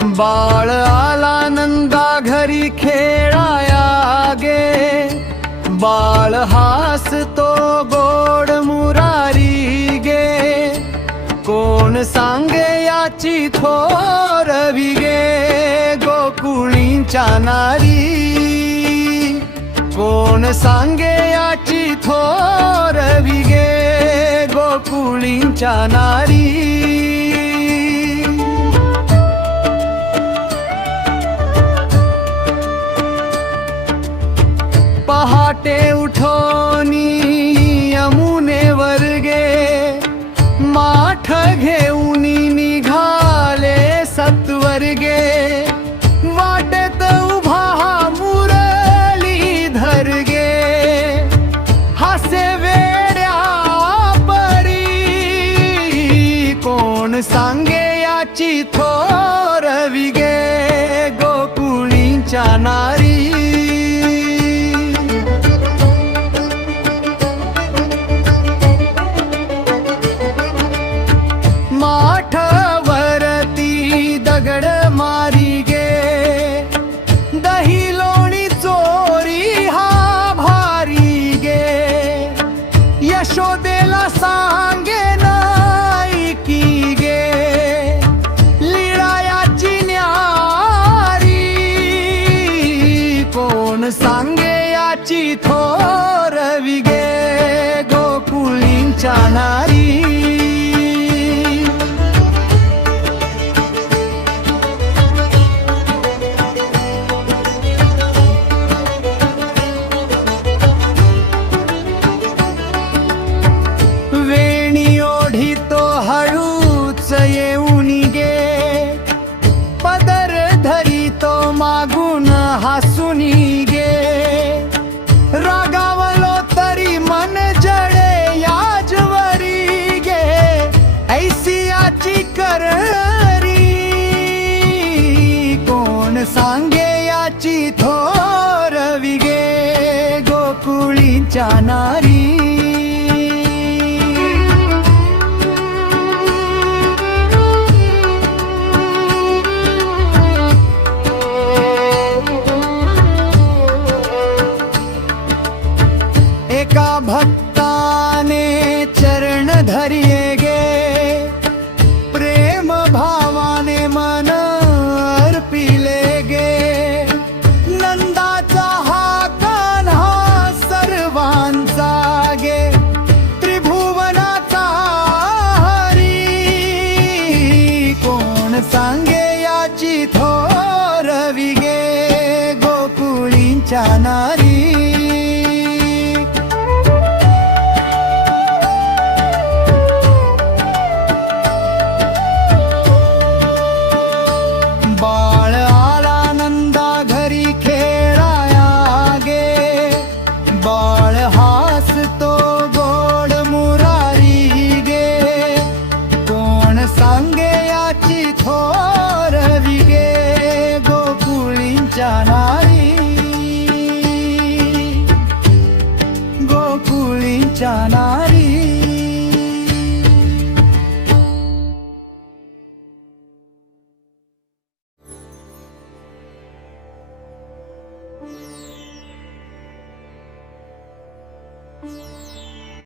बाळ आला नंदा घरी खेळाया गे, बाळ हासतो गोड मुरारी गे, कोण सांगे याची थोरवी गे गोकुळींच्या नारी, कोण सांगे याची थोरवी गे गोकुळींच्या नारी. पहाटे उठोनी यमुनेवर गे, माठ घेऊन निघाले सत्वर गे, वाटेत उभा मुरलीधर गे, हासे वेड्या परी, कोण सांगे याची थोरवी गे गोकुळींच्या नारी. माठावरती दगड मारी गे, दही लोणी चोरी हा भारी गे, यशोदेला सांगे नाही की गे लीळायाची न्यारी, कोण सांगे याची थोरवी गे गोकुळींच्या नारी. येऊन गे, पदर धरी तो मागून हसून गे, रागावलो तरी मन जडे याजवरी गे, ऐसी याची कररी, कोण सांगे याची थोरवी गे गोकुळींच्या नारी. एका भक्ताने चरण धरिये गे, प्रेम भावाने मन अर्पिले गे, नंदाचा हा कान्हा सर्वांचा गे, त्रिभुवनाचा हरी, कोण सांगे याची थोरवी गे गोकुळींच्या नारी.